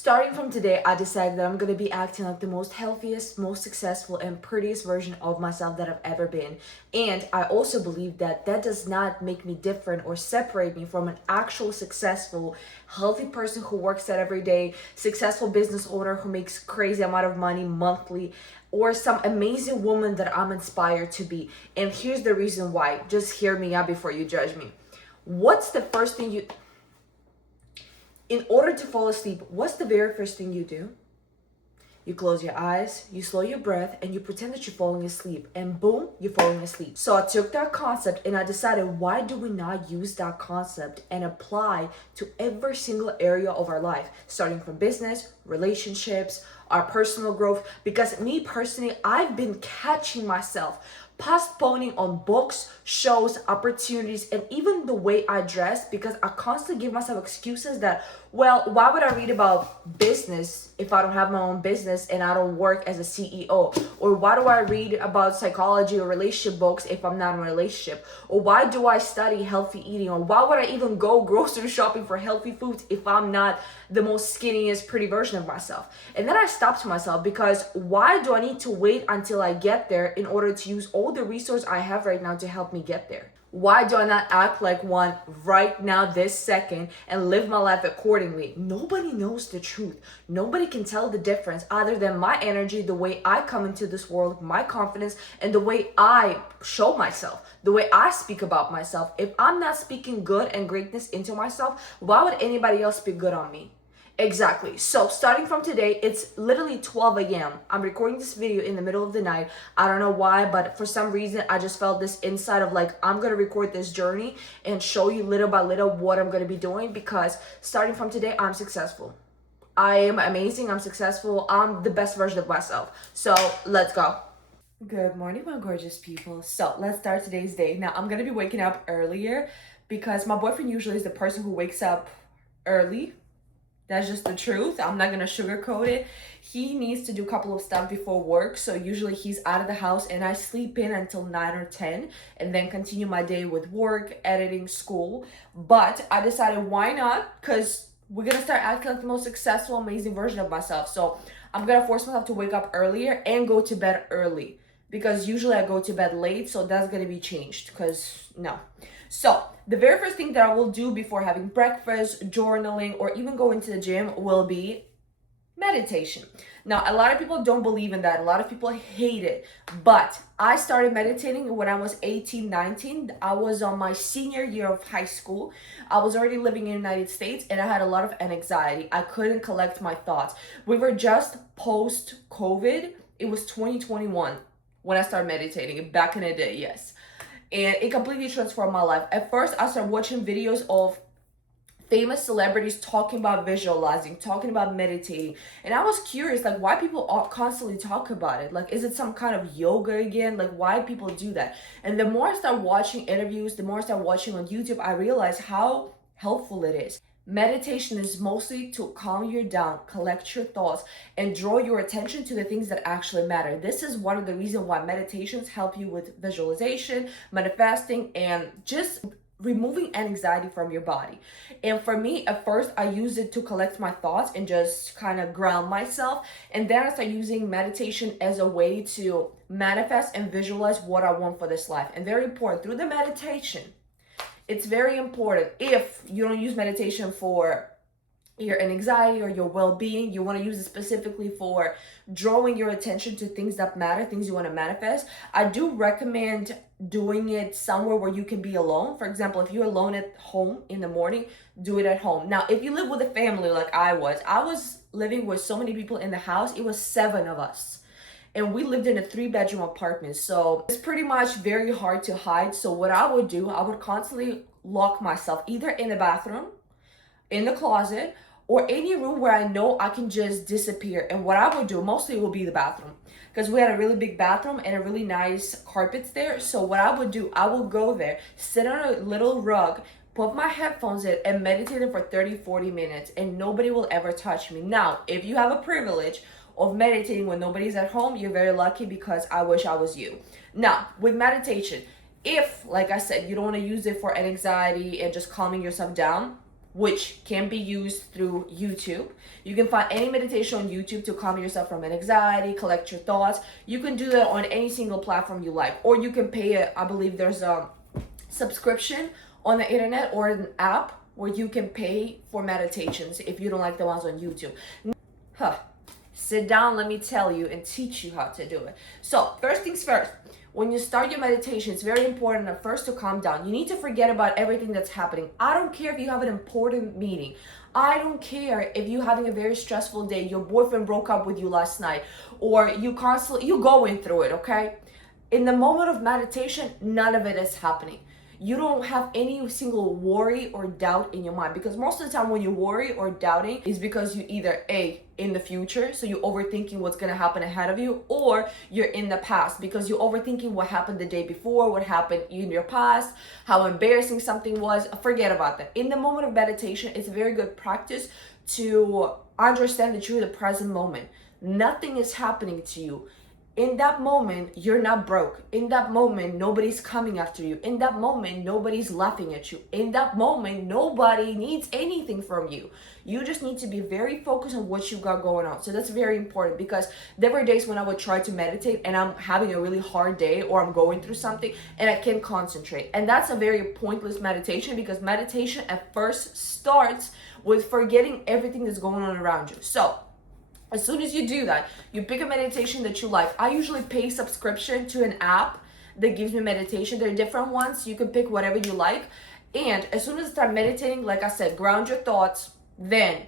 Starting from today, I decided that I'm gonna be acting like the most healthiest, most successful, and prettiest version of myself that I've ever been. And I also believe that that does not make me different or separate me from an actual successful, healthy person who works out every day, successful business owner who makes crazy amount of money monthly, or some amazing woman that I'm inspired to be. And here's the reason why. Just hear me out before you judge me. What's the first thing you In order to fall asleep, what's the very first thing you do? You close your eyes, you slow your breath, and you pretend that you're falling asleep. And boom, you're falling asleep. So I took that concept and I decided, why do we not use that concept and apply to every single area of our life, starting from business, relationships, our personal growth? Because me personally, I've been catching myself postponing on books, shows, opportunities, and even the way I dress, because I constantly give myself excuses that, well, why would I read about business if I don't have my own business and I don't work as a CEO? Or why do I read about psychology or relationship books if I'm not in a relationship? Or why do I study healthy eating? Or why would I even go grocery shopping for healthy foods if I'm not the most skinniest, pretty version of myself? And then I stopped myself, because why do I need to wait until I get there in order to use all the resource I have right now to help me get there? Why do I not act like one right now, this second, and live my life accordingly? Nobody knows the truth. Nobody can tell the difference other than my energy, the way I come into this world, my confidence, and the way I show myself, the way I speak about myself. If I'm not speaking good and greatness into myself, why would anybody else speak good on me? Exactly. So starting from today, it's literally 12 a.m. I'm recording this video in the middle of the night. I don't know why, but for some reason, I just felt this inside of like, I'm going to record this journey and show you little by little what I'm going to be doing, because starting from today, I'm successful. I am amazing. I'm successful. I'm the best version of myself. So let's go. Good morning, my gorgeous people. So let's start today's day. Now, I'm going to be waking up earlier because my boyfriend usually is the person who wakes up early. That's just the truth. I'm not gonna sugarcoat it. He needs to do a couple of stuff before work, so usually he's out of the house and I sleep in until 9 or 10 and then continue my day with work, editing, school. But I decided, why not? Because we're gonna start acting like the most successful, amazing version of myself. So I'm gonna force myself to wake up earlier and go to bed early, because usually I go to bed late, so that's gonna be changed, because no. So the very first thing that I will do before having breakfast, journaling, or even going to the gym will be meditation. Now, a lot of people don't believe in that. A lot of people hate it. But I started meditating when I was 18, 19. I was on my senior year of high school. I was already living in the United States and I had a lot of anxiety. I couldn't collect my thoughts. We were just post-COVID. It was 2021 when I started meditating, back in the day, yes. And it completely transformed my life. At first, I started watching videos of famous celebrities talking about visualizing, talking about meditating. And I was curious, like, why people all constantly talk about it. Like, is it some kind of yoga again? Like, why people do that? And the more I start watching interviews, the more I start watching on YouTube, I realized how helpful it is. Meditation is mostly to calm you down, collect your thoughts, and draw your attention to the things that actually matter. This is one of the reasons why meditations help you with visualization, manifesting, and just removing anxiety from your body. And for me, at first, I used it to collect my thoughts and just kind of ground myself. And then I started using meditation as a way to manifest and visualize what I want for this life. And very important, through the meditation, it's very important. If you don't use meditation for your anxiety or your well-being, you want to use it specifically for drawing your attention to things that matter, things you want to manifest. I do recommend doing it somewhere where you can be alone. For example, if you're alone at home in the morning, do it at home. Now, if you live with a family like I was living with so many people in the house. It was 7 of us. And we lived in a 3-bedroom apartment. So it's pretty much very hard to hide. So what I would do, I would constantly lock myself either in the bathroom, in the closet, or any room where I know I can just disappear. And what I would do, mostly it will be the bathroom, because we had a really big bathroom and a really nice carpets there. So what I would do, I would go there, sit on a little rug, put my headphones in, and meditate for 30-40 minutes, and nobody will ever touch me. Now, if you have a privilege of meditating when nobody's at home, you're very lucky, because I wish I was you. Now, with meditation, if, like I said, you don't want to use it for anxiety and just calming yourself down, which can be used through YouTube. You can find any meditation on YouTube to calm yourself from an anxiety, collect your thoughts. You can do that on any single platform you like, or you can pay it. I believe there's a subscription on the internet or an app where you can pay for meditations if you don't like the ones on YouTube. Sit down, let me tell you and teach you how to do it. So first things first, when you start your meditation, it's very important at first to calm down. You need to forget about everything that's happening. I don't care if you have an important meeting. I don't care if you're having a very stressful day, your boyfriend broke up with you last night, or you're going through it, okay? In the moment of meditation, none of it is happening. You don't have any single worry or doubt in your mind, because most of the time when you worry or doubting is because you either in the future, so you're overthinking what's going to happen ahead of you, or you're in the past because you're overthinking what happened the day before, what happened in your past, how embarrassing something was. Forget about that. In the moment of meditation, it's a very good practice to understand that you're in the present moment. Nothing is happening to you. In that moment, you're not broke. In that moment, nobody's coming after you. In that moment, nobody's laughing at you. In that moment, nobody needs anything from you. You just need to be very focused on what you got going on. So that's very important, because there were days when I would try to meditate and I'm having a really hard day or I'm going through something and I can't concentrate. And that's a very pointless meditation, because meditation at first starts with forgetting everything that's going on around you. So as soon as you do that, you pick a meditation that you like. I usually pay subscription to an app that gives me meditation. There are different ones. You can pick whatever you like. And as soon as I start meditating, like I said, ground your thoughts. Then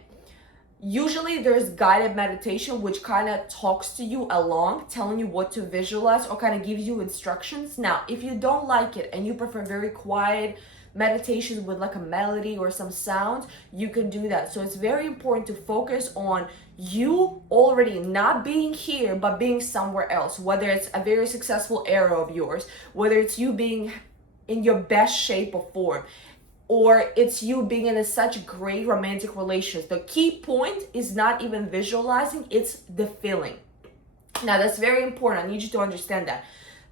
usually there's guided meditation, which kind of talks to you along, telling you what to visualize or kind of gives you instructions. Now, if you don't like it and you prefer very quiet meditations with like a melody or some sound, you can do that. So it's very important to focus on you already not being here but being somewhere else, whether it's a very successful era of yours, whether it's you being in your best shape or form, or it's you being in such great romantic relations. The key point is not even visualizing, it's the feeling. Now that's very important. I need you to understand that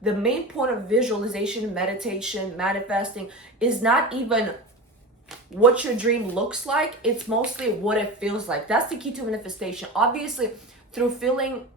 the main point of visualization, meditation, manifesting is not even what your dream looks like, it's mostly what it feels like. That's the key to manifestation. Obviously, through feeling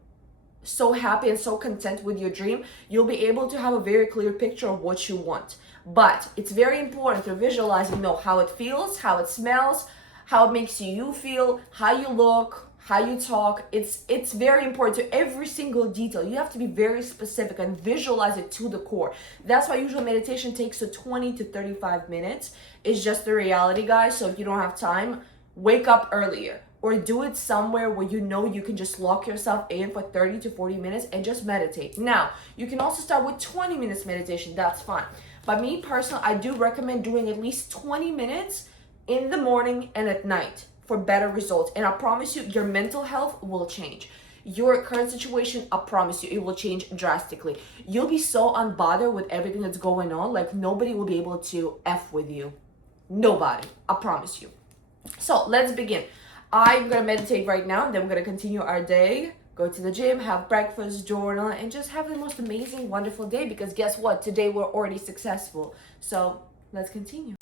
so happy and so content with your dream, you'll be able to have a very clear picture of what you want. But it's very important to visualizing, know how it feels, how it smells, how it makes you feel, how you look, how you talk. It's very important to every single detail. You have to be very specific and visualize it to the core. That's why usually meditation takes 20 to 35 minutes. It's just the reality, guys. So if you don't have time, wake up earlier or do it somewhere where you know you can just lock yourself in for 30 to 40 minutes and just meditate. Now, you can also start with 20 minutes meditation. That's fine. But me personally, I do recommend doing at least 20 minutes in the morning and at night for better results. And I promise you, your mental health will change. Your current situation, I promise you, it will change drastically. You'll be so unbothered with everything that's going on, like nobody will be able to F with you. Nobody, I promise you. So let's begin. I'm gonna meditate right now, then we're gonna continue our day, go to the gym, have breakfast, journal, and just have the most amazing, wonderful day, because guess what? Today we're already successful. So let's continue.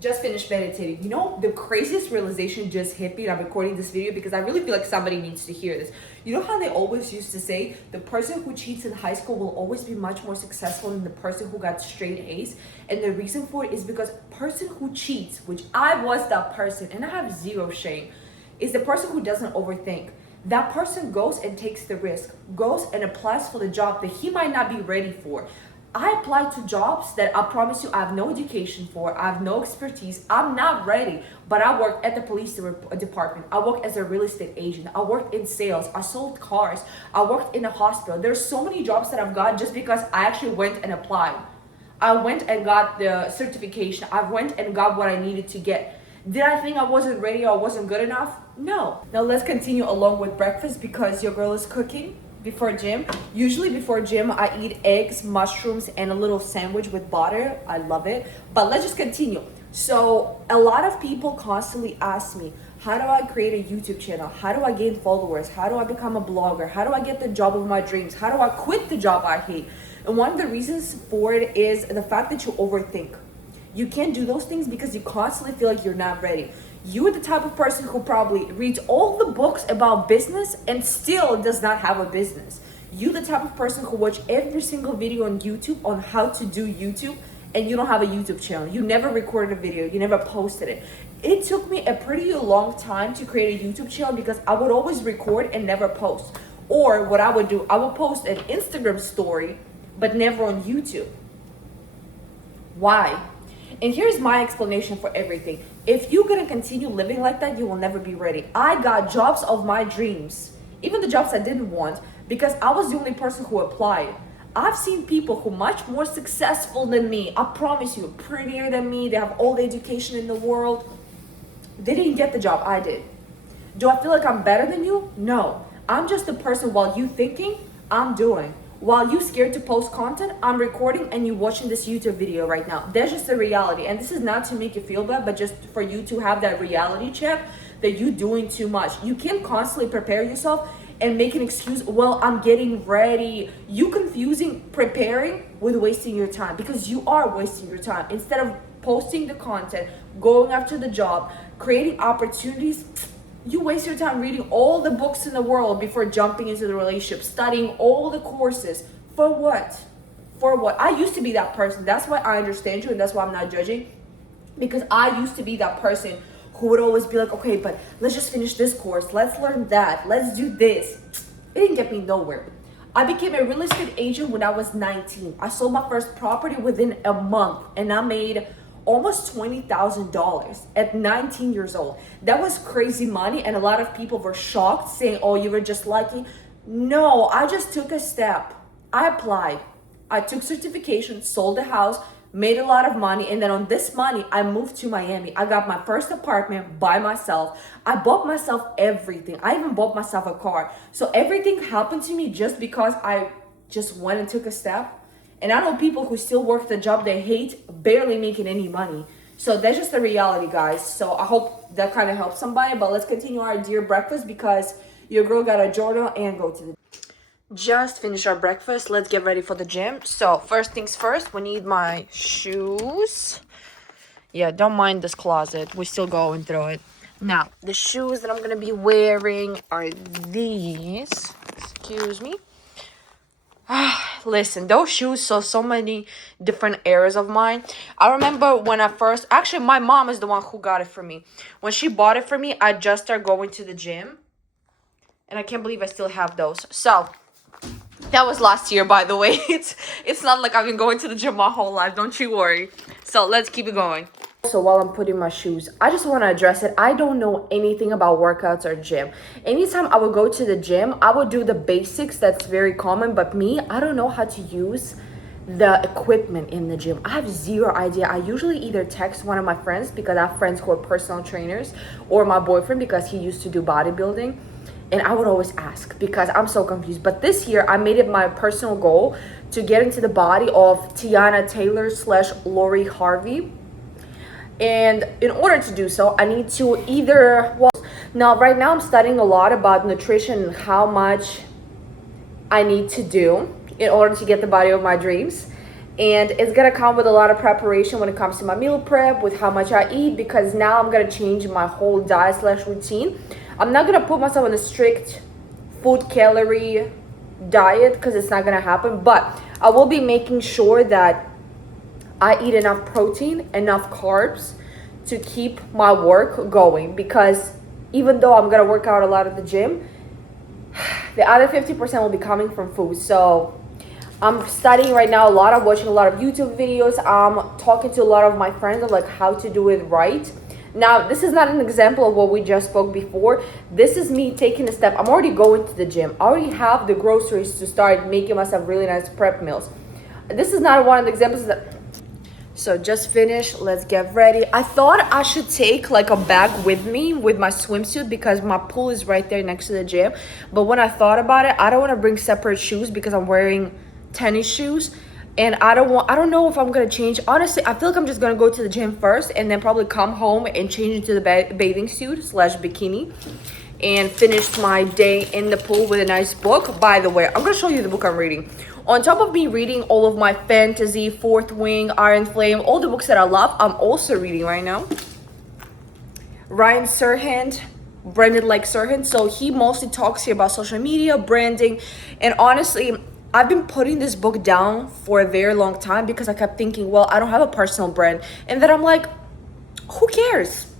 Just finished meditating. You know, the craziest realization just hit me, and I'm recording this video because I really feel like somebody needs to hear this. You know how they always used to say the person who cheats in high school will always be much more successful than the person who got straight A's? And the reason for it is because person who cheats, which I was that person, and I have zero shame, is the person who doesn't overthink. That person goes and takes the risk, goes and applies for the job that he might not be ready for. I applied to jobs that I promise you I have no education for, I have no expertise, I'm not ready, but I worked at the police department, I worked as a real estate agent, I worked in sales, I sold cars, I worked in a hospital. There's so many jobs that I've got just because I actually went and applied. I went and got the certification, I went and got what I needed to get. Did I think I wasn't ready or wasn't good enough? No. Now let's continue along with breakfast because your girl is cooking. Before gym, usually before gym, I eat eggs, mushrooms, and a little sandwich with butter. I love it. But let's just continue. So a lot of people constantly ask me, how do I create a YouTube channel? How do I gain followers? How do I become a blogger? How do I get the job of my dreams? How do I quit the job I hate? And one of the reasons for it is the fact that you overthink. You can't do those things because you constantly feel like you're not ready. You're the type of person who probably reads all the books about business and still does not have a business. You're the type of person who watch every single video on YouTube on how to do YouTube, and you don't have a YouTube channel. You never recorded a video. You never posted it. It took me a pretty long time to create a YouTube channel because I would always record and never post. Or what I would do, I would post an Instagram story, but never on YouTube. Why? And here's my explanation for everything. If you're gonna continue living like that, you will never be ready. I got jobs of my dreams, even the jobs I didn't want, because I was the only person who applied. I've seen people who much more successful than me, I promise you, prettier than me, they have all the education in the world. They didn't get the job, I did. Do I feel like I'm better than you? No. I'm just the person while you thinking, I'm doing. While you scared to post content, I'm recording and you watching this YouTube video right now. That's just the reality. And this is not to make you feel bad, but just for you to have that reality check that you're doing too much. You can't constantly prepare yourself and make an excuse, well, I'm getting ready. You confusing preparing with wasting your time, because you are wasting your time. Instead of posting the content, going after the job, creating opportunities, you waste your time reading all the books in the world before jumping into the relationship, studying all the courses. For what? For what? I used to be that person. That's why I understand you, and that's why I'm not judging, because I used to be that person who would always be like, okay, but let's just finish this course. Let's learn that. Let's do this. It didn't get me nowhere. I became a real estate agent when I was 19. I sold my first property within a month, and I made almost $20,000 at 19 years old. That was crazy money, and a lot of people were shocked, saying, oh, you were just lucky. No, I just took a step. I applied. I took certification, sold a house, made a lot of money, and then on this money, I moved to Miami. I got my first apartment by myself. I bought myself everything. I even bought myself a car. So everything happened to me just because I just went and took a step. And I know people who still work the job they hate, barely making any money. So that's just the reality, guys. So I hope that kind of helps somebody. But let's continue our dear breakfast because your girl got a journal and go to the just finish our breakfast. Let's get ready for the gym. So first things first, we need my shoes. Yeah, don't mind this closet. We're still going through it. Now, the shoes that I'm going to be wearing are these. Excuse me. Listen, those shoes saw so many different eras of mine. I remember when I first, actually my mom is the one who got it for me. When she bought it for me, I just started going to the gym. And I can't believe I still have those. So that was last year, by the way. It's not like I've been going to the gym my whole life. Don't you worry. So let's keep it going. So while I'm putting my shoes, I just want to address it. I don't know anything about workouts or gym. Anytime I would go to the gym, I would do the basics. That's very common. But me, I don't know how to use the equipment in the gym. I have zero idea. I usually either text one of my friends because I have friends who are personal trainers, or my boyfriend because he used to do bodybuilding. And I would always ask because I'm so confused. But this year, I made it my personal goal to get into the body of Tiana Taylor / Lori Harvey. And in order to do so, I need to either, well, now right now I'm studying a lot about nutrition and how much I need to do in order to get the body of my dreams. And it's gonna come with a lot of preparation when it comes to my meal prep, with how much I eat, because now I'm gonna change my whole diet / routine. I'm not gonna put myself on a strict food calorie diet because it's not gonna happen, but I will be making sure that I eat enough protein, enough carbs to keep my work going, because even though I'm gonna work out a lot at the gym, the other 50% will be coming from food. So I'm studying right now a lot. I'm watching a lot of YouTube videos. I'm talking to a lot of my friends of like how to do it right. Now, this is not an example of what we just spoke before. This is me taking a step. I'm already going to the gym. I already have the groceries to start making myself really nice prep meals. This is not one of the examples that... So just finished. Let's get ready. I thought I should take like a bag with me with my swimsuit because my pool is right there next to the gym. But when I thought about it, I don't want to bring separate shoes because I'm wearing tennis shoes. And I don't know if I'm gonna change. Honestly, I feel like I'm just gonna go to the gym first and then probably come home and change into the bathing suit slash bikini and finish my day in the pool with a nice book. By the way, I'm gonna show you the book I'm reading. On top of me reading all of my fantasy, Fourth Wing, Iron Flame, all the books that I love, I'm also reading right now Ryan Serhant, branded like Serhant. So he mostly talks here about social media, branding, and honestly, I've been putting this book down for a very long time because I kept thinking, well, I don't have a personal brand. And then I'm like, who cares?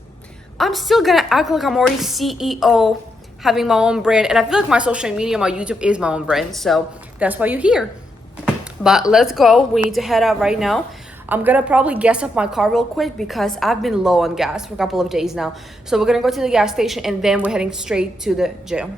I'm still gonna act like I'm already CEO, having my own brand. And I feel like my social media, my YouTube is my own brand. So that's why you're here. But let's go. We need to head out right now. I'm gonna probably gas up my car real quick because I've been low on gas for a couple of days now. So we're gonna go to the gas station and then we're heading straight to the gym.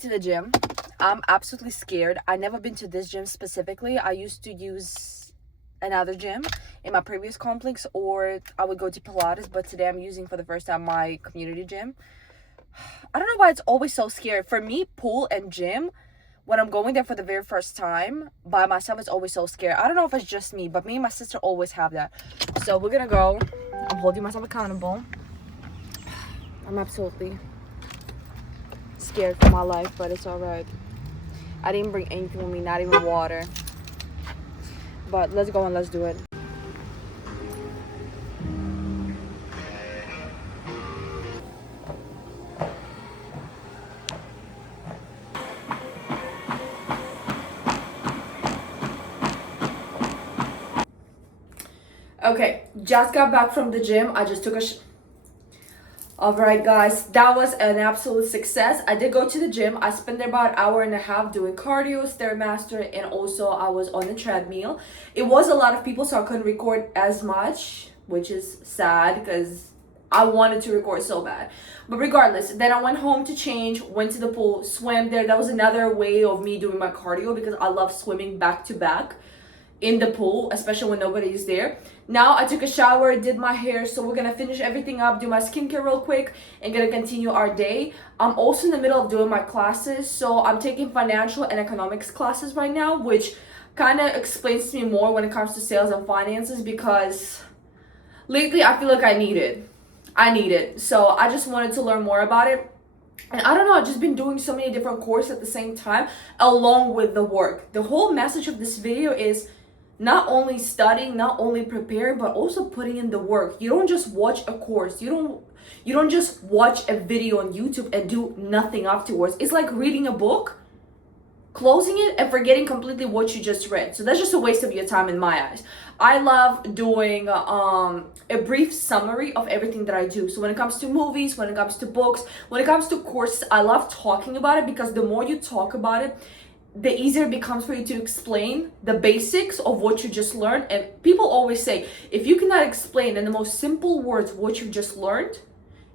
To the gym. I'm absolutely scared. I never been to this gym specifically. I used to use another gym in my previous complex, or I would go to Pilates, but today I'm using for the first time my community gym. I don't know why it's always so scary. For me, pool and gym, when I'm going there for the very first time by myself, it's always so scary. I don't know if it's just me, but me and my sister always have that. So we're gonna go. I'm holding myself accountable. I'm absolutely scared for my life, but it's all right. I didn't bring anything with me, not even water. But let's go and let's do it. Okay, just got back from the gym. I just took a all right, guys, that was an absolute success. I did go to the gym. I spent there about an hour and a half doing cardio, Stairmaster, and also I was on the treadmill. It was a lot of people, so I couldn't record as much, which is sad because I wanted to record so bad. But regardless, then I went home to change, went to the pool, swam there. That was another way of me doing my cardio because I love swimming back to back in the pool, especially when nobody's there. Now I took a shower, did my hair, so we're gonna finish everything up, do my skincare real quick, and gonna continue our day. I'm also in the middle of doing my classes, so I'm taking financial and economics classes right now, which kind of explains to me more when it comes to sales and finances because lately I feel like I need it. So I just wanted to learn more about it. And I don't know, I've just been doing so many different courses at the same time along with the work. The whole message of this video is not only studying, not only preparing, but also putting in the work. You don't just watch a course. You don't just watch a video on YouTube and do nothing afterwards. It's like reading a book, closing it, and forgetting completely what you just read. So that's just a waste of your time in my eyes. I love doing a brief summary of everything that I do. So when it comes to movies, when it comes to books, when it comes to courses, I love talking about it because the more you talk about it, the easier it becomes for you to explain the basics of what you just learned. And people always say, if you cannot explain in the most simple words what you just learned,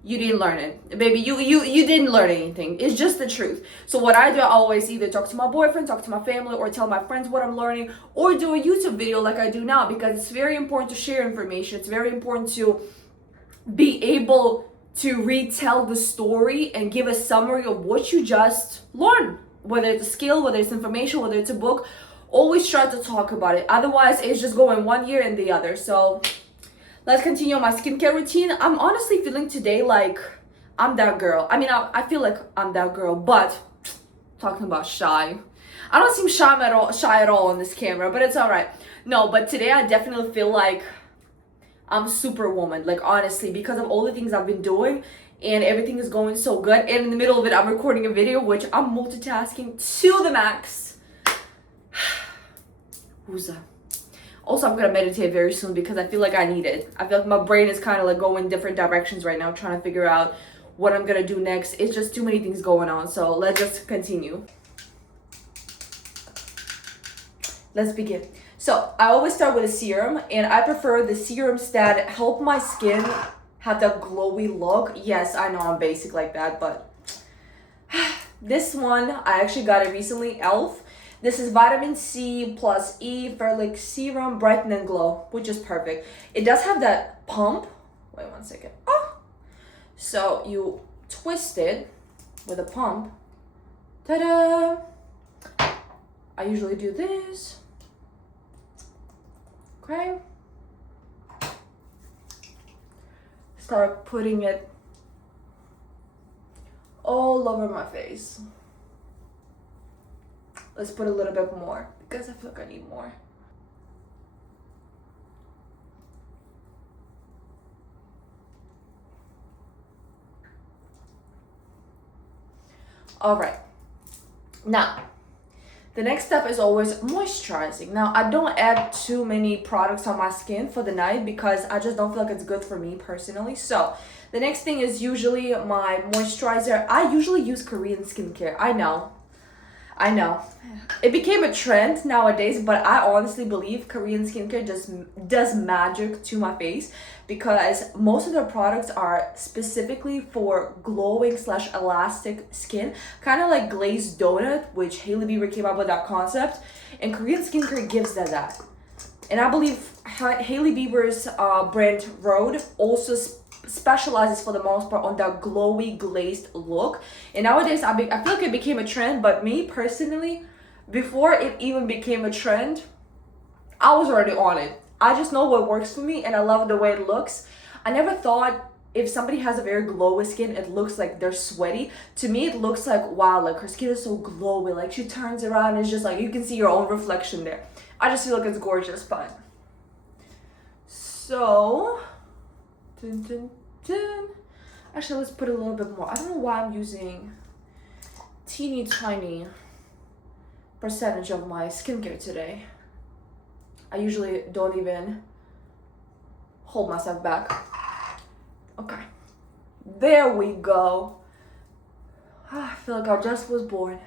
you didn't learn it. Baby, you didn't learn anything. It's just the truth. So what I do, I always either talk to my boyfriend, talk to my family, or tell my friends what I'm learning, or do a YouTube video like I do now, because it's very important to share information. It's very important to be able to retell the story and give a summary of what you just learned. Whether it's a skill, whether it's information, whether it's a book, always try to talk about it. Otherwise, it's just going one ear and the other. So let's continue my skincare routine. I'm honestly feeling today like I'm that girl. I mean, I feel like I'm that girl, but talking about shy. I don't seem shy at all on this camera, but it's all right. No, but today I definitely feel like I'm superwoman, like honestly, because of all the things I've been doing and everything is going so good. And in the middle of it, I'm recording a video, which I'm multitasking to the max. Who's that? Also, I'm gonna meditate very soon because I feel like I need it. I feel like my brain is kind of like going different directions right now, trying to figure out what I'm gonna do next. It's just too many things going on. So let's just continue. Let's begin. So I always start with a serum, and I prefer the serums that help my skin have that glowy look. Yes, I know I'm basic like that, but This one, I actually got it recently, e.l.f. This is vitamin C plus E, Ferlic Serum, Brighten and Glow, which is perfect. It does have that pump. Wait 1 second. Oh! So you twist it with a pump. Ta-da! I usually do this. Okay. Start putting it all over my face. Let's put a little bit more because I feel like I need more. All right. Now, the next step is always moisturizing. Now, I don't add too many products on my skin for the night because I just don't feel like it's good for me personally. So, the next thing is usually my moisturizer. I usually use Korean skincare. I know. It became a trend nowadays, but I honestly believe Korean skincare just does magic to my face because most of their products are specifically for glowing slash elastic skin, kind of like glazed donut, which Hailey Bieber came up with that concept, and Korean skincare gives that. And I believe Hailey Bieber's brand Rhode also specializes for the most part on that glowy glazed look. And nowadays I feel like it became a trend, but me personally, before it even became a trend, I was already on it. I just know what works for me and I love the way it looks. I never thought if somebody has a very glowy skin, it looks like they're sweaty. To me, it looks like, wow, like her skin is so glowy. Like she turns around and it's just like you can see your own reflection there. I just feel like it's gorgeous, but so dun, dun, dun. Actually, let's put a little bit more. I don't know why I'm using teeny tiny percentage of my skincare today. I usually don't even hold myself back. Okay, there we go. I feel like I just was born.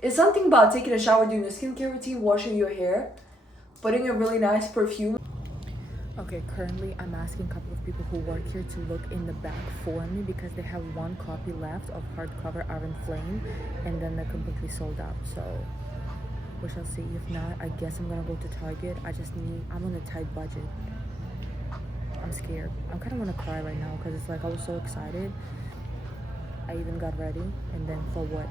It's something about taking a shower, doing a skincare routine, washing your hair, putting a really nice perfume. Okay, currently I'm asking a couple of people who work here to look in the back for me because they have one copy left of hardcover Iron Flame and then they're completely sold out. So we shall see. If not, I guess I'm gonna go to Target. I'm on a tight budget. I'm scared. I kind of want to cry right now because it's like I was so excited. I even got ready and then for what?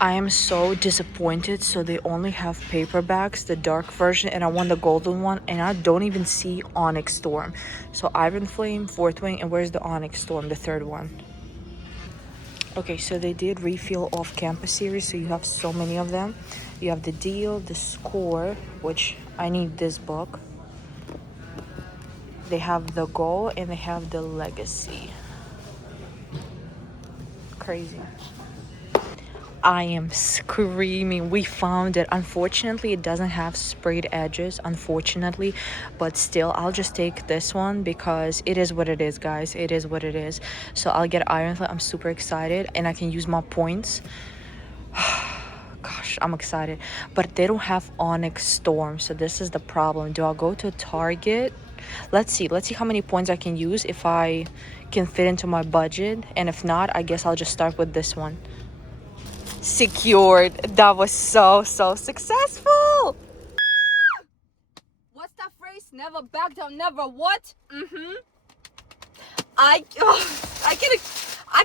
I am so disappointed. So they only have paperbacks, the dark version, and I want the golden one, and I don't even see Onyx Storm. So Iron Flame, Fourth Wing, and where's the Onyx Storm, the third one? Okay, so they did refill off-campus series, so you have so many of them. You have the Deal, the Score, which I need this book. They have the Goal, and they have the Legacy. Crazy. I am screaming. We found it. Unfortunately, it doesn't have sprayed edges, unfortunately, but still, I'll just take this one because it is what it is, guys. It is what it is. So I'll get Iron Flame. I'm super excited and I can use my points. Gosh, I'm excited, but they don't have Onyx Storm, so this is the problem. Do I go to Target? Let's see how many points I can use if I can fit into my budget, and if not, I guess I'll just start with this one. Secured. That was so successful. What's that phrase? Never back down, never what? I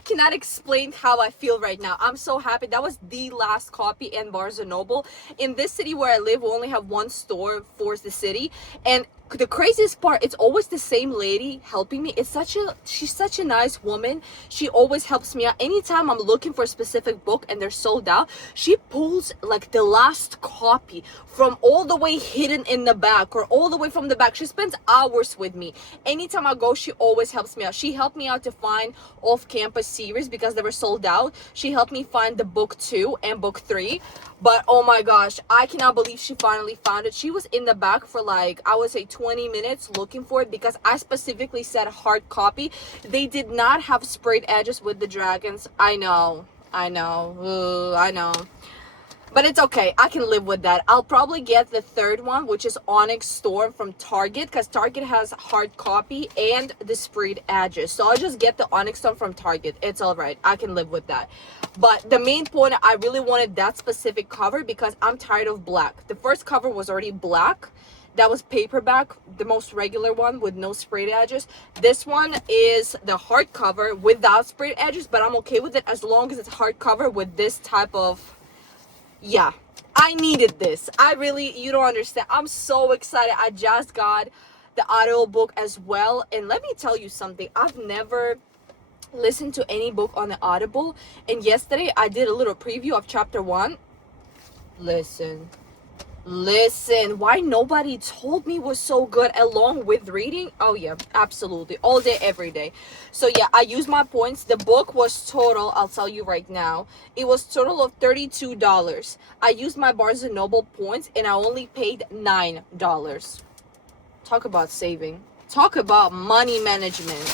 cannot explain how I feel right now. I'm so happy. That was the last copy in Barnes & Noble. In this city where I live, we only have one store for the city, and the craziest part, it's always the same lady helping me. She's such a nice woman. She always helps me out. Anytime I'm looking for a specific book and they're sold out, she pulls like the last copy from all the way hidden in the back or all the way from the back. She spends hours with me. Anytime I go, she always helps me out. She helped me out to find off-campus series because they were sold out. She helped me find the book 2 and book 3. But oh my gosh, I cannot believe she finally found it. She was in the back for like, I would say 20 minutes looking for it because I specifically said hard copy. They did not have sprayed edges with the dragons. I know. But it's okay, I can live with that. I'll probably get the third one, which is Onyx Storm from Target, because Target has hard copy and the sprayed edges. So I'll just get the Onyx Storm from Target. It's all right, I can live with that. But the main point, I really wanted that specific cover because I'm tired of black. The first cover was already black. That was paperback, the most regular one with no sprayed edges. This one is the hardcover without sprayed edges, but I'm okay with it as long as it's hardcover with this type of, yeah, I needed this. I really, you don't understand. I'm so excited. I just got the audio book as well. And let me tell you something. I've never listened to any book on the Audible. And yesterday I did a little preview of chapter 1. Listen, why nobody told me was so good along with reading? Oh yeah, absolutely, all day every day. So yeah, I used my points. The book was total, I'll tell you right now, it was total of $32. I used my Barnes and Noble points and I only paid $9. Talk about saving, talk about money management.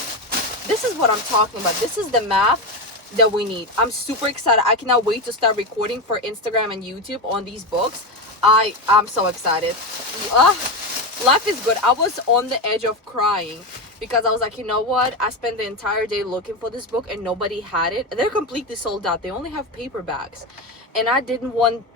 This is what I'm talking about. This is the math that we need. I'm super excited. I cannot wait to start recording for Instagram and YouTube on these books. I'm so excited. Life is good. I was on the edge of crying because I was like, you know what? I spent the entire day looking for this book and nobody had it. They're completely sold out. They only have paperbacks. And I didn't want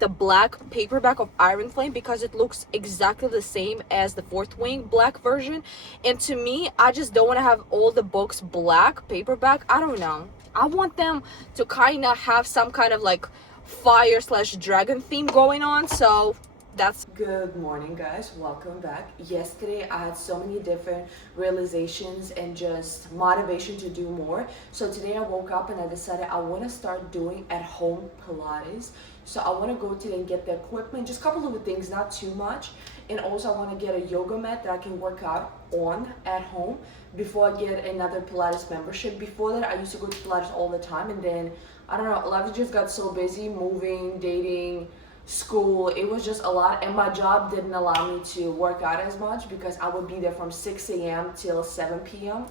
the black paperback of Iron Flame because it looks exactly the same as the Fourth Wing black version. And to me, I just don't want to have all the books black paperback. I don't know. I want them to kind of have some kind of like fire/dragon theme going on. So that's Good morning, guys. Welcome back. Yesterday, I had so many different realizations and just motivation to do more. So today, I woke up and I decided I want to start doing at home Pilates. So I want to go today and get the equipment, just a couple of things, not too much. And also, I want to get a yoga mat that I can work out on at home before I get another Pilates membership. Before that, I used to go to Pilates all the time, and then I don't know, life just got so busy, moving, dating, school. It was just a lot, and my job didn't allow me to work out as much because I would be there from 6 a.m. till 7 p.m.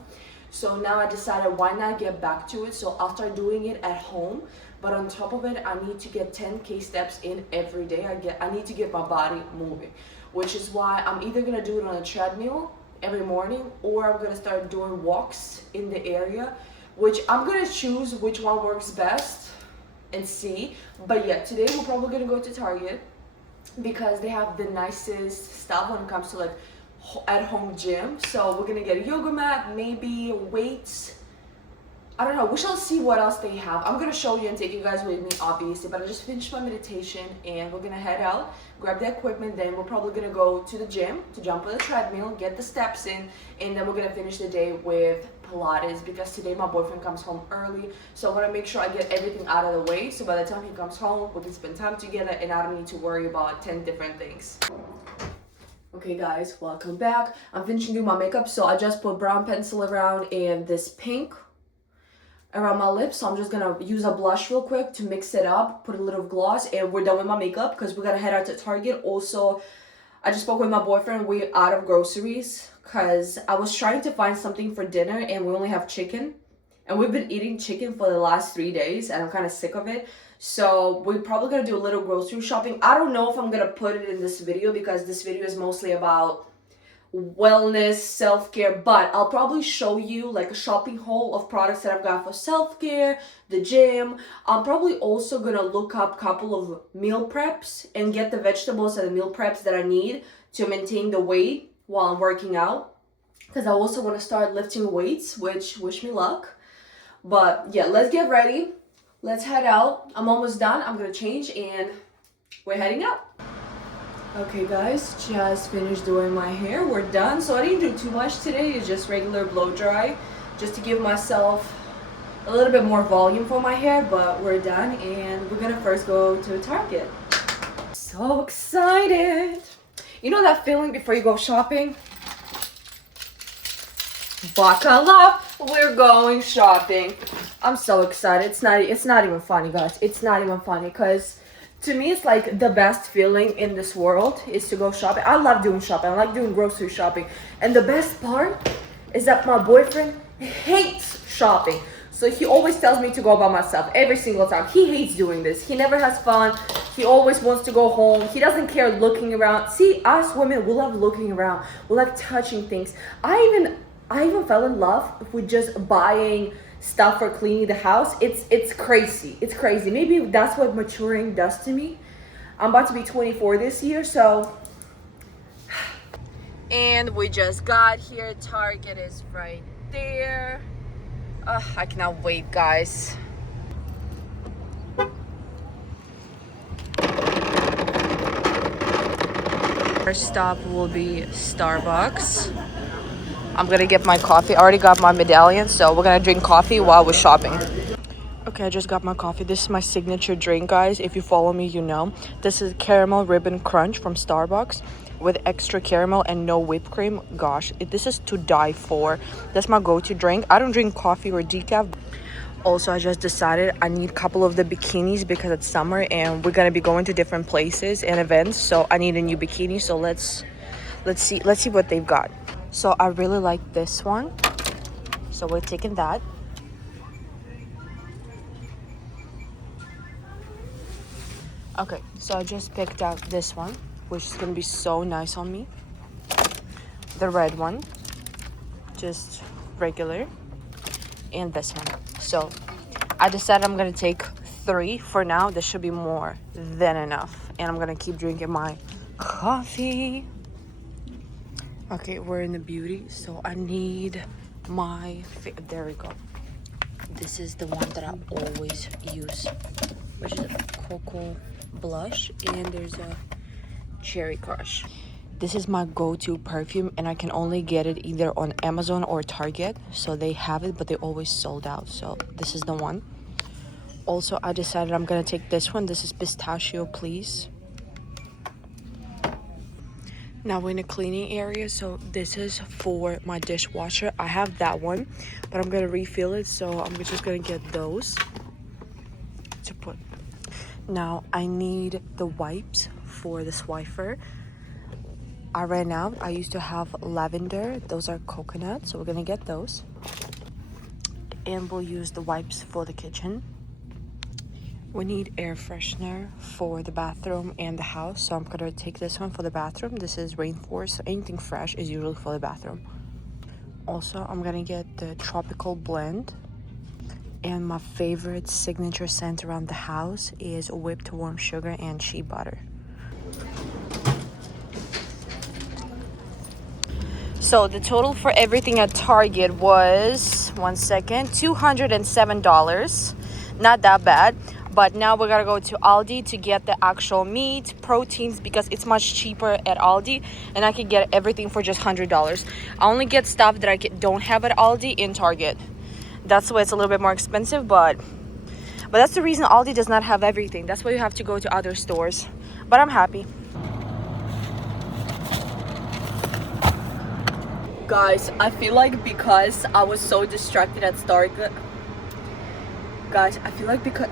So now I decided, why not get back to it? So I'll start doing it at home, but on top of it, I need to get 10K steps in every day. I need to get my body moving, which is why I'm either gonna do it on a treadmill every morning, or I'm gonna start doing walks in the area, which I'm gonna choose which one works best and see. But yeah, today we're probably gonna go to Target because they have the nicest stuff when it comes to like at home gym. So we're gonna get a yoga mat, maybe weights. I don't know, we shall see what else they have. I'm gonna show you and take you guys with me, obviously, but I just finished my meditation and we're gonna head out, grab the equipment, then we're probably gonna go to the gym to jump on the treadmill, get the steps in, and then we're gonna finish the day with Pilates because today my boyfriend comes home early. So I wanna make sure I get everything out of the way so by the time he comes home, we can spend time together and I don't need to worry about 10 different things. Okay guys, welcome back. I'm finishing doing my makeup, so I just put brown pencil around and this pink around my lips, so I'm just gonna use a blush real quick to mix it up, put a little gloss, and we're done with my makeup because we're gonna head out to Target. Also, I just spoke with my boyfriend. We're out of groceries because I was trying to find something for dinner and we only have chicken, and we've been eating chicken for the last 3 days and I'm kind of sick of it. So we're probably gonna do a little grocery shopping. I don't know if I'm gonna put it in this video because this video is mostly about wellness, self-care, but I'll probably show you like a shopping haul of products that I've got for self-care, the gym. I'm probably also gonna look up a couple of meal preps and get the vegetables and the meal preps that I need to maintain the weight while I'm working out, because I also want to start lifting weights, which wish me luck. But yeah, let's get ready, let's head out. I'm almost done. I'm gonna change and we're heading out. Okay guys, just finished doing my hair. We're done. So I didn't do too much today. It's just regular blow dry, just to give myself a little bit more volume for my hair, but we're done and we're gonna first go to Target. So excited. You know that feeling before you go shopping? Buckle up, we're going shopping. I'm so excited. It's not even funny, guys. It's not even funny because to me, it's like the best feeling in this world is to go shopping. I love doing shopping. I like doing grocery shopping. And the best part is that my boyfriend hates shopping. So he always tells me to go by myself every single time. He hates doing this. He never has fun. He always wants to go home. He doesn't care looking around. See, us women, we love looking around. We like touching things. I even fell in love with just buying stuff for cleaning the house. It's crazy. It's crazy. Maybe that's what maturing does to me. I'm about to be 24 this year, so. And we just got here. Target is right there. I cannot wait, guys. First stop will be Starbucks. I'm gonna get my coffee. I already got my medallion, so we're gonna drink coffee while we're shopping. Okay, I just got my coffee. This is my signature drink, guys. If you follow me, you know. This is caramel ribbon crunch from Starbucks with extra caramel and no whipped cream. Gosh, this is to die for. That's my go-to drink. I don't drink coffee or decaf. Also, I just decided I need a couple of the bikinis because it's summer and we're gonna be going to different places and events. So I need a new bikini. So let's see what they've got. So I really like this one. So we're taking that. Okay, so I just picked out this one, which is gonna be so nice on me. The red one, just regular, and this one. So I decided I'm gonna take 3 for now. This should be more than enough. And I'm gonna keep drinking my coffee. Okay, we're in the beauty, so I need my, there we go. This is the one that I always use, which is a cocoa blush, and there's a cherry crush. This is my go-to perfume, and I can only get it either on Amazon or Target. So they have it, but they always sold out. So this is the one. Also, I decided I'm gonna take this one. This is Pistachio Please. Now we're in a cleaning area, so this is for my dishwasher. I have that one, but I'm gonna refill it, so I'm just gonna get those to put. Now I need the wipes for the Swiffer. I ran out. I used to have lavender. Those are coconut, so we're gonna get those. And we'll use the wipes for the kitchen. We need air freshener for the bathroom and the house, so I'm gonna take this one for the bathroom. This is Rainforest, so anything fresh is usually for the bathroom. Also, I'm gonna get the tropical blend. And my favorite signature scent around the house is whipped warm sugar and shea butter. So the total for everything at Target was, $207. Not that bad. But now we gotta go to Aldi to get the actual meat, proteins, because it's much cheaper at Aldi, and I can get everything for just $100. I only get stuff that I don't have at Aldi in Target. That's why it's a little bit more expensive, but that's the reason Aldi does not have everything. That's why you have to go to other stores. But I'm happy. Guys, I feel like because I was so distracted at Target. Guys, I feel like because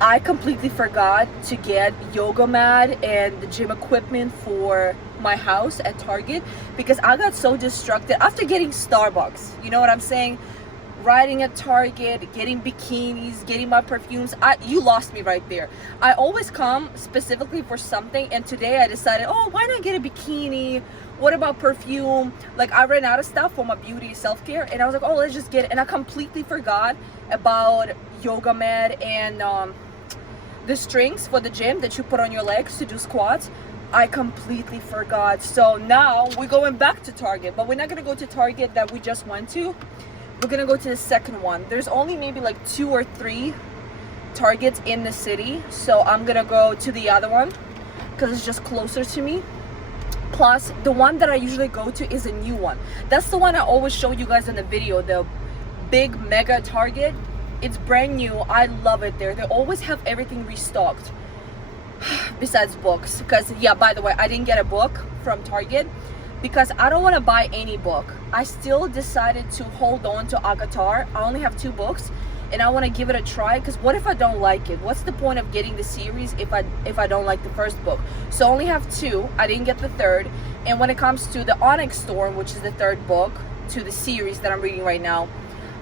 I completely forgot to get yoga mat and the gym equipment for my house at Target because I got so distracted after getting Starbucks. You know what I'm saying? Riding at Target, getting bikinis, getting my perfumes. You lost me right there. I always come specifically for something, and today I decided, oh, why not get a bikini? What about perfume? Like, I ran out of stuff for my beauty self-care, and I was like, oh, let's just get it. And I completely forgot about yoga mat and the strings for the gym that you put on your legs to do squats. I completely forgot. So now we're going back to Target, but we're not gonna go to Target that we just went to. We're gonna go to the second one. There's only maybe like 2 or 3 Targets in the city, so I'm gonna go to the other one because it's just closer to me. Plus, the one that I usually go to is a new one. That's the one I always show you guys in the video, the big mega Target. It's brand new. I love it there. They always have everything restocked besides books, because yeah, by the way, I didn't get a book from Target because I don't want to buy any book. I still decided to hold on to Agatar. I only have 2 books and I want to give it a try, because what if I don't like it? What's the point of getting the series if I don't like the first book? So I only have 2. I didn't get the third. And when it comes to the Onyx Storm, which is the 3rd book to the series that I'm reading right now,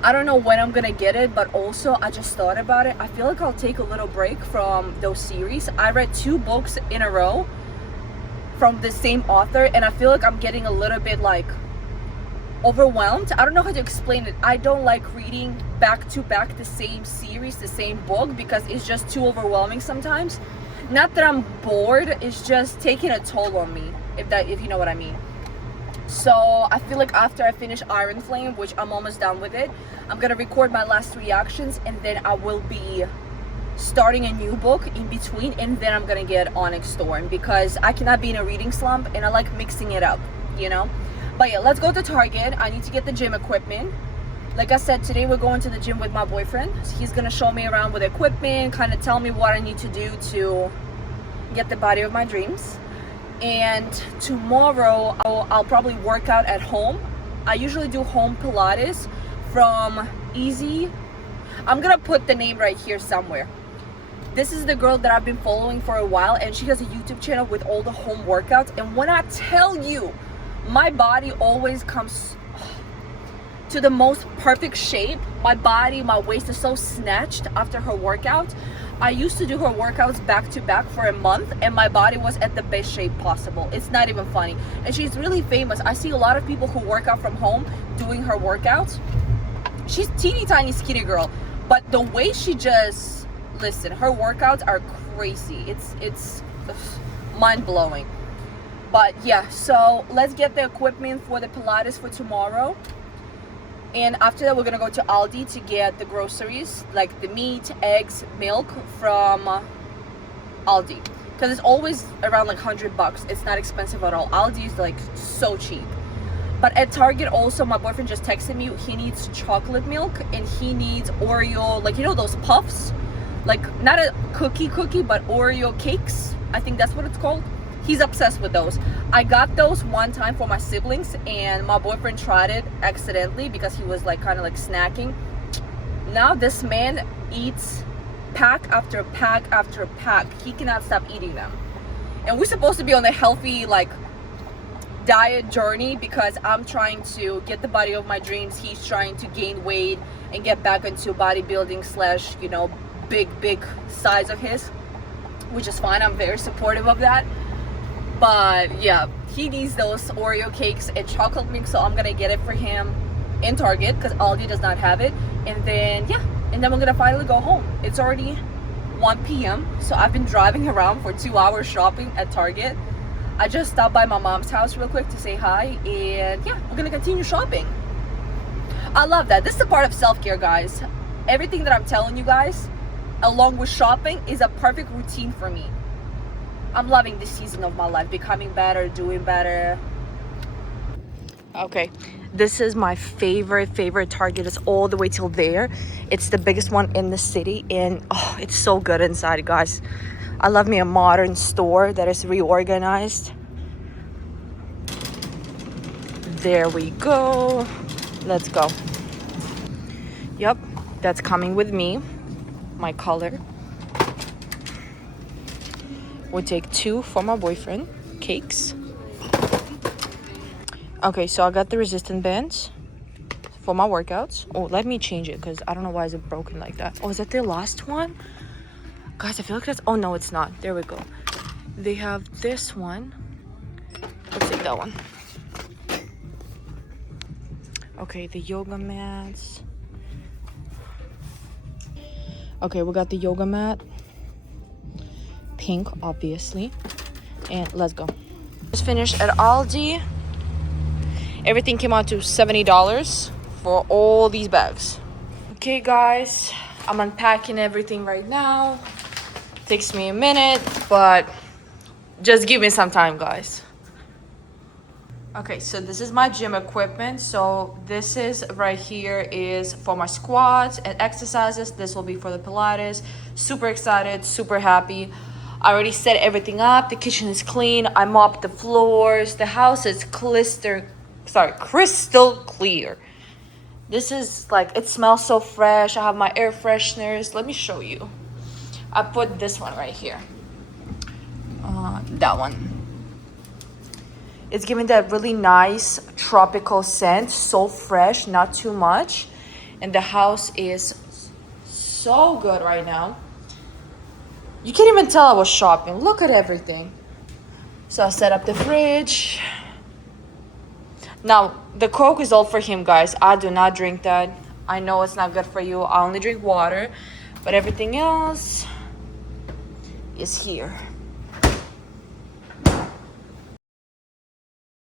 I don't know when I'm gonna get it, but also I just thought about it. I feel like I'll take a little break from those series. I read 2 books in a row from the same author, and I feel like I'm getting a little bit like overwhelmed. I don't know how to explain it. I don't like reading back to back the same series, the same book, because it's just too overwhelming sometimes. Not that I'm bored, it's just taking a toll on me, if you know what I mean. So I feel like after I finish Iron Flame, which I'm almost done with it, I'm gonna record my last reactions, and then I will be starting a new book in between, and then I'm gonna get Onyx Storm, because I cannot be in a reading slump and I like mixing it up, you know. But yeah, let's go to Target. I need to get the gym equipment. Like I said, today we're going to the gym with my boyfriend. So he's gonna show me around with equipment, kind of tell me what I need to do to get the body of my dreams. And tomorrow I'll probably work out at home. I usually do home Pilates from Easy. I'm gonna put the name right here somewhere. This is the girl that I've been following for a while, and she has a YouTube channel with all the home workouts. And when I tell you, my body always comes to the most perfect shape. My body, my waist is so snatched after her workout. I used to do her workouts back to back for a month, and my body was at the best shape possible. It's not even funny. And she's really famous. I see a lot of people who work out from home doing her workouts. She's teeny tiny skinny girl, but the way she just, listen, her workouts are crazy. It's mind-blowing. But yeah, so let's get the equipment for the Pilates for tomorrow. And after that, we're gonna go to Aldi to get the groceries, like the meat, eggs, milk from Aldi, because it's always around like $100. It's not expensive at all. Aldi is like so cheap. But at Target also, my boyfriend just texted me, he needs chocolate milk and he needs Oreo, like, you know those puffs, like not a cookie, but Oreo cakes. I think that's what it's called. He's obsessed with those. I got those one time for my siblings, and my boyfriend tried it accidentally because he was like kind of like snacking. Now this man eats pack after pack after pack. He cannot stop eating them. And we're supposed to be on a healthy like diet journey, because I'm trying to get the body of my dreams. He's trying to gain weight and get back into bodybuilding slash, you know, big size of his, which is fine. I'm very supportive of that. But yeah, he needs those Oreo cakes and chocolate milk, so I'm gonna get it for him in Target because Aldi does not have it. And then yeah, and then we're gonna finally go home. It's already 1 p.m. so I've been driving around for 2 hours shopping at Target. I just stopped by my mom's house real quick to say hi, and yeah, we're gonna continue shopping. I love that. This is the part of self-care, guys. Everything that I'm telling you guys along with shopping is a perfect routine for me. I'm loving this season of my life, becoming better, doing better. Okay, this is my favorite Target. It's all the way till there. It's the biggest one in the city, and oh, it's so good inside, guys. I love me a modern store that is reorganized. There we go. Let's go. Yep, that's coming with me. My color. We'll take 2 for my boyfriend. Cakes. Okay, so I got the resistance bands for my workouts. Oh, let me change it because I don't know why is it broken like that. Oh, is that the last one? Guys, I feel like that's... Oh, no, it's not. There we go. They have this one. Let's take that one. Okay, the yoga mats. Okay, we got the yoga mat. Pink, obviously. And let's go. Just finished at Aldi. Everything came out to $70 for all these bags. Okay, guys. I'm unpacking everything right now. Takes me a minute, but just give me some time, guys. Okay, so this is my gym equipment. So this is right here is for my squats and exercises. This will be for the Pilates. Super excited, super happy. I already set everything up. The kitchen is clean. I mopped the floors. The house is crystal clear. This is like, it smells so fresh. I have my air fresheners. Let me show you. I put this one right here. That one. It's giving that really nice tropical scent. So fresh, not too much. and the house is so good right now. You can't even tell I was shopping. Look at everything. So I set up the fridge. Now, the Coke is all for him, guys. I do not drink that. I know it's not good for you. I only drink water. But everything else is here.